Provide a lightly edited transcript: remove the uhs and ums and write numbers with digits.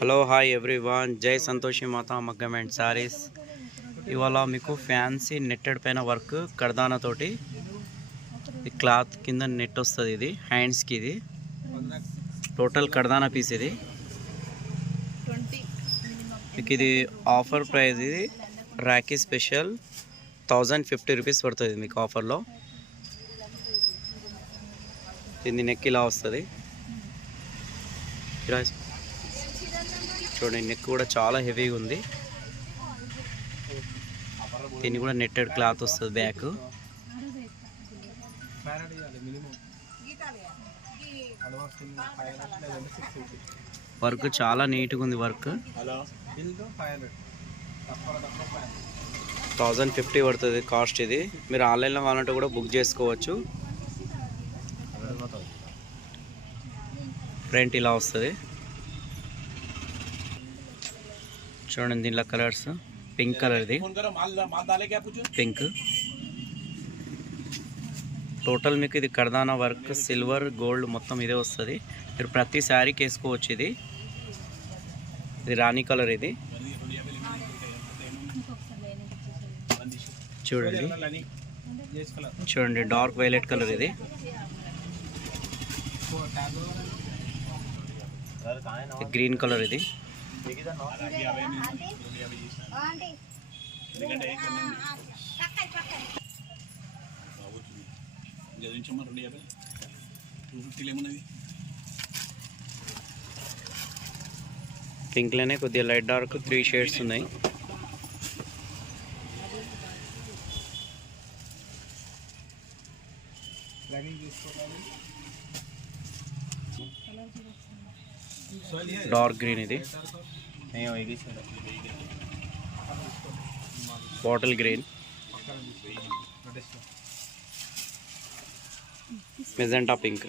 Hello hi everyone, జై సంతోషి మాత మగ్గం అండ్ సారీస్. ఇవాళ మీకు ఫ్యాన్సీ నెట్టెడ్ పైన వర్క్ కర్దానా తోటి ఈ క్లాత్ కింద నెట్ వస్తుంది. ఇది హ్యాండ్స్కి, ఇది టోటల్ కర్దానా పీస్. ఇది మీకు ఇది ఆఫర్ ప్రైస్. ఇది రాఖీ స్పెషల్ 1050 రూపీస్ పడుతుంది మీకు ఆఫర్లో. దీన్ని నెక్ ఇలా వస్తుంది. చూడండి, నెక్ కూడా చాలా హెవీగా ఉంది. దీన్ని కూడా నెట్టెడ్ క్లాత్ వస్తుంది బ్యాక్. వర్క్ చాలా నీట్గా ఉంది. వర్క్ 1050 పడుతుంది కాస్ట్. ఇది మీరు ఆన్లైన్లో కావాలంటే కూడా బుక్ చేసుకోవచ్చు. ఫ్రంట్ ఇలా వస్తుంది. చూడండి, దీనిలో కలర్స్ పింక్ కలర్, ఇది పింక్. టోటల్ మీకు ఇది కర్దానా వర్క్, సిల్వర్, గోల్డ్ మొత్తం ఇదే వస్తుంది. మీరు ప్రతి శారీకి వేసుకోవచ్చు. ఇది రాణి కలర్. ఇది చూడండి, చూడండి డార్క్ వైలెట్ కలర్. ఇది గ్రీన్ కలర్. ఇది పింక్ లోనే కొద్దిగా లైట్ డార్క్ 3 షేడ్స్ ఉన్నాయి. Dark green. ఇది బాటిల్ గ్రీన్, మెజెంటా పింక్.